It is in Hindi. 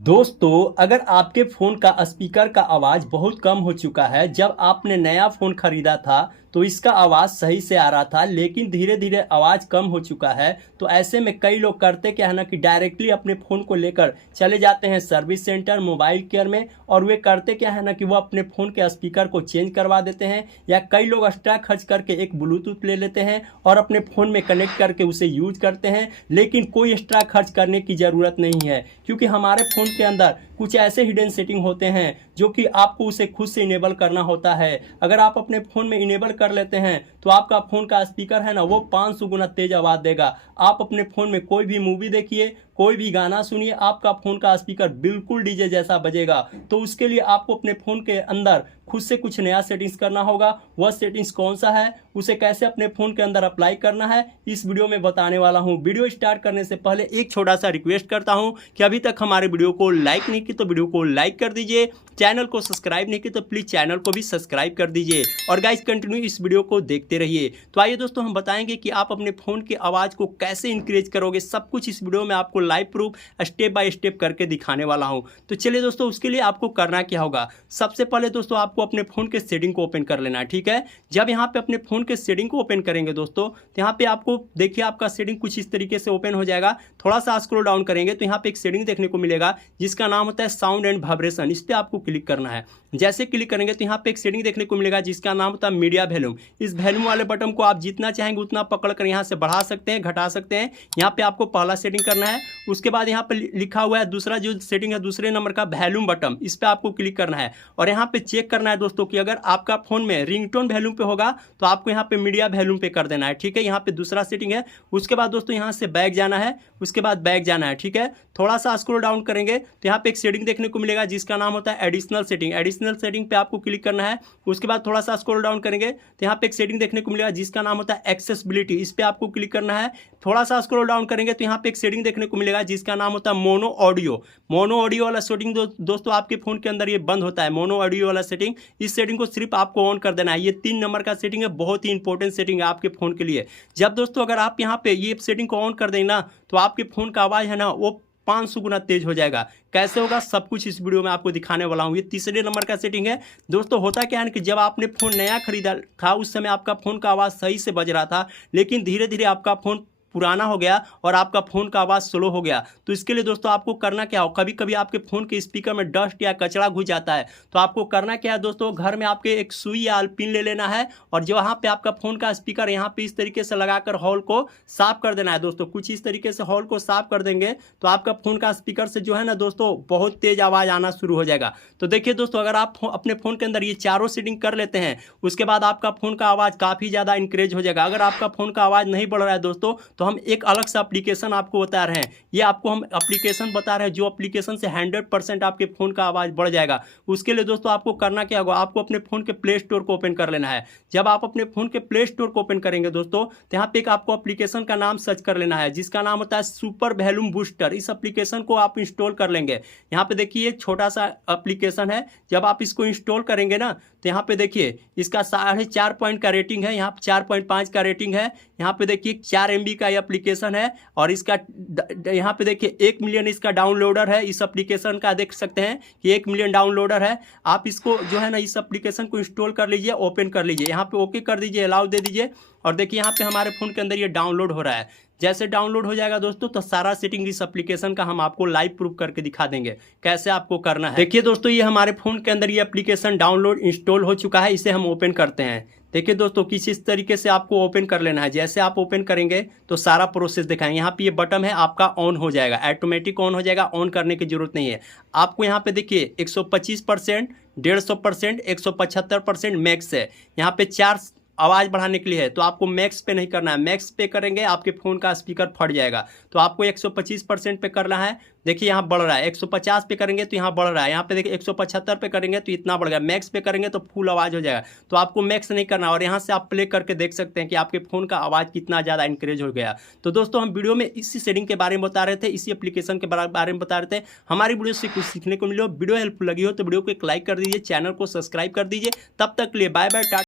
दोस्तों, अगर आपके फ़ोन का स्पीकर का आवाज़ बहुत कम हो चुका है, जब आपने नया फ़ोन खरीदा था तो इसका आवाज़ सही से आ रहा था, लेकिन धीरे धीरे आवाज़ कम हो चुका है। तो ऐसे में कई लोग करते क्या है ना कि डायरेक्टली अपने फ़ोन को लेकर चले जाते हैं सर्विस सेंटर, मोबाइल केयर में, और वे करते क्या है ना कि वो अपने फ़ोन के स्पीकर को चेंज करवा देते हैं, या कई लोग एक्स्ट्रा खर्च करके एक ब्लूटूथ ले लेते हैं और अपने फ़ोन में कनेक्ट करके उसे यूज करते हैं। लेकिन कोई एक्स्ट्रा खर्च करने की ज़रूरत नहीं है, क्योंकि हमारे फ़ोन के अंदर कुछ ऐसे हिडन सेटिंग होते हैं जो कि आपको उसे खुद से इनेबल करना होता है। अगर आप अपने फ़ोन में इनेबल कर लेते हैं तो आपका फ़ोन का स्पीकर है ना वो 500 गुना तेज आवाज़ देगा। आप अपने फ़ोन में कोई भी मूवी देखिए, कोई भी गाना सुनिए, आपका फ़ोन का स्पीकर बिल्कुल डीजे जैसा बजेगा। तो उसके लिए आपको अपने फ़ोन के अंदर खुद से कुछ नया सेटिंग्स करना होगा। वह सेटिंग्स कौन सा है, उसे कैसे अपने फ़ोन के अंदर अप्लाई करना है, इस वीडियो में बताने वाला हूं। वीडियो स्टार्ट करने से पहले एक छोटा सा रिक्वेस्ट करता हूं कि अभी तक हमारे वीडियो को लाइक नहीं की तो वीडियो को लाइक कर दीजिए, चैनल को सब्सक्राइब नहीं की तो प्लीज़ चैनल को भी सब्सक्राइब कर दीजिए, और गाइस कंटिन्यू इस वीडियो को देखते रहिए। तो आइए दोस्तों, हम बताएंगे कि आप अपने फ़ोन की आवाज़ को कैसे इंक्रीज करोगे। सब कुछ इस वीडियो में आपको live proof step by step करके दिखाने वाला हूं। तो चलिए दोस्तों, उसके लिए आपको करना क्या होगा। सबसे पहले दोस्तों, आपको अपने फ़ोन के सेटिंग को ओपन कर लेना है, ठीक है। जब यहाँ पे अपने फ़ोन के सेटिंग को ओपन करेंगे दोस्तों, तो यहाँ पे आपको देखिए आपका सेटिंग कुछ इस तरीके से ओपन हो जाएगा। थोड़ा सा स्क्रॉल डाउन करेंगे तो यहाँ पे एक सेटिंग देखने को मिलेगा जिसका नाम होता है साउंड एंड वाइब्रेशन। इस पर आपको क्लिक करना है। जैसे क्लिक करेंगे तो यहाँ पे एक सेटिंग देखने को मिलेगा जिसका नाम होता है मीडिया वॉल्यूम। इस वॉल्यूम वाले बटन को आप जितना चाहेंगे उतना पकड़ कर यहाँ से बढ़ा सकते हैं, घटा सकते हैं। यहाँ पे आपको पहला सेटिंग करना है। उसके बाद यहाँ पे लिखा हुआ है दूसरा जो सेटिंग है, दूसरे नंबर का वॉल्यूम बटन, इस पर आपको क्लिक करना है। और यहाँ पे चेक करना है दोस्तों कि अगर आपका फोन में रिंगटोन वॉल्यूम पे होगा तो आपको यहाँ पे मीडिया वॉल्यूम पे कर देना है, ठीक है। यहाँ पे दूसरा सेटिंग है। उसके बाद दोस्तों यहाँ से बैक जाना है, उसके बाद बैक जाना है, ठीक है। थोड़ा सा स्क्रॉल डाउन करेंगे तो यहाँ पे एक सेटिंग देखने को मिलेगा जिसका नाम होता है एडिशनल सेटिंग। एडिशनल सेटिंग पे आपको क्लिक करना है। उसके बाद थोड़ा सा स्क्रॉल डाउन करेंगे तो यहाँ पे एक सेटिंग देखने को मिलेगा जिसका नाम होता है एक्सेसिबिलिटी। इस पे आपको क्लिक करना है। थोड़ा सा स्क्रॉल डाउन करेंगे तो यहाँ पे एक सेटिंग देखने को मिलेगा जिसका नाम होता है मोनो ऑडियो। मोनो ऑडियो वाला सेटिंग दोस्तों आपके फोन के अंदर ये बंद होता है, मोनो ऑडियो वाला सेटिंग। इस सेटिंग को सिर्फ आपको ऑन कर देना है। ये 3 नंबर का सेटिंग है, बहुत ही इंपॉर्टेंट सेटिंग है आपके फोन के लिए। जब दोस्तों अगर आप यहाँ पे ये सेटिंग को ऑन कर देंगे ना तो आपके फोन का आवाज है ना वो 500 गुना तेज हो जाएगा। कैसे होगा सब कुछ इस वीडियो में आपको दिखाने वाला हूं। ये तीसरे नंबर का सेटिंग है दोस्तों। होता क्या है कि जब आपने फोन नया खरीदा था उस समय आपका फोन का आवाज सही से बज रहा था, लेकिन धीरे धीरे आपका फोन पुराना हो गया और आपका फोन का आवाज़ स्लो हो गया। तो इसके लिए दोस्तों आपको करना क्या हो, कभी कभी आपके फोन के स्पीकर में डस्ट या कचरा घुस जाता है। तो आपको करना क्या है दोस्तों, घर में आपके एक सुई या पिन ले लेना है, और जो वहाँ पे आपका फोन का स्पीकर यहाँ पे इस तरीके से लगाकर हॉल को साफ कर देना है दोस्तों। कुछ इस तरीके से हॉल को साफ कर देंगे तो आपका फोन का स्पीकर से जो है ना दोस्तों बहुत तेज आवाज़ आना शुरू हो जाएगा। तो देखिए दोस्तों, अगर आप अपने फोन के अंदर ये चारों सेटिंग कर लेते हैं उसके बाद आपका फोन का आवाज़ काफ़ी ज़्यादा इंक्रीज हो जाएगा। अगर आपका फोन का आवाज़ नहीं बढ़ रहा है दोस्तों तो हम एक अलग सा एप्लीकेशन आपको बता रहे हैं। ये आपको हम एप्लीकेशन बता रहे हैं जो एप्लीकेशन से 100% आपके फोन का आवाज बढ़ जाएगा। उसके लिए दोस्तों आपको करना क्या होगा, आपको अपने फोन के प्ले स्टोर को ओपन कर लेना है। जब आप अपने फोन के प्ले स्टोर को ओपन करेंगे दोस्तों तो यहाँ पे एक आपको एप्लीकेशन का नाम सर्च कर लेना है जिसका नाम होता है सुपर वॉल्यूम बूस्टर। इस एप्लीकेशन को आप इंस्टॉल कर लेंगे। यहाँ पे देखिए छोटा सा एप्लीकेशन है। जब आप इसको इंस्टॉल करेंगे ना तो यहाँ पे देखिए इसका 4.5 पॉइंट का रेटिंग है, यहाँ 4.5 का रेटिंग है। यहाँ पे देखिए 4 MB का ये एप्लीकेशन है, और इसका यहाँ पे देखिए 1 मिलियन इसका डाउनलोडर है। इस एप्लीकेशन का देख सकते हैं कि 1 मिलियन डाउनलोडर है। आप इसको जो है ना इस एप्लीकेशन को इंस्टॉल कर लीजिए, ओपन कर लीजिए, यहाँ पे ओके कर दीजिए, अलाउ दे दीजिए, और देखिए यहाँ पे हमारे फोन के अंदर ये डाउनलोड हो रहा है। जैसे डाउनलोड हो जाएगा दोस्तों तो सारा सेटिंग इस एप्लीकेशन का हम आपको लाइव प्रूफ करके दिखा देंगे कैसे आपको करना है। देखिए दोस्तों, ये हमारे फोन के अंदर ये एप्लीकेशन डाउनलोड इंस्टॉल हो चुका है। इसे हम ओपन करते हैं। देखिए दोस्तों, किस इस तरीके से आपको ओपन कर लेना है। जैसे आप ओपन करेंगे तो सारा प्रोसेस दिखाएंगे। यहाँ पे ये बटन है आपका ऑन हो जाएगा, ऑटोमेटिक ऑन हो जाएगा, ऑन करने की जरूरत नहीं है आपको। यहाँ पे देखिए 125%, 150%, 175% मैक्स है। यहाँ पे 4 आवाज़ बढ़ाने के लिए है, तो आपको मैक्स पे नहीं करना है। मैक्स पे करेंगे आपके फ़ोन का स्पीकर फट जाएगा। तो आपको 125% पे करना है। देखिए यहाँ बढ़ रहा है। 150 पे करेंगे तो यहाँ बढ़ रहा है। यहाँ पे देखिए 175 पे करेंगे तो इतना बढ़ गया। मैक्स पे करेंगे तो फुल आवाज़ हो जाएगा। तो आपको मैक्स नहीं करना, और यहाँ से आप प्ले करके देख सकते हैं कि आपके फ़ोन का आवाज़ कितना ज़्यादा इंक्रीज हो गया। तो दोस्तों हम वीडियो में इसी सेटिंग के बारे में बता रहे थे, इसी एप्लीकेशन के बारे में बता रहे थे। हमारी वीडियो से कुछ सीखने को मिले, वीडियो हेल्पफुल लगी हो तो वीडियो को एक लाइक कर दीजिए, चैनल को सब्सक्राइब कर दीजिए। तब तक के लिए बाय बाय, टाटा।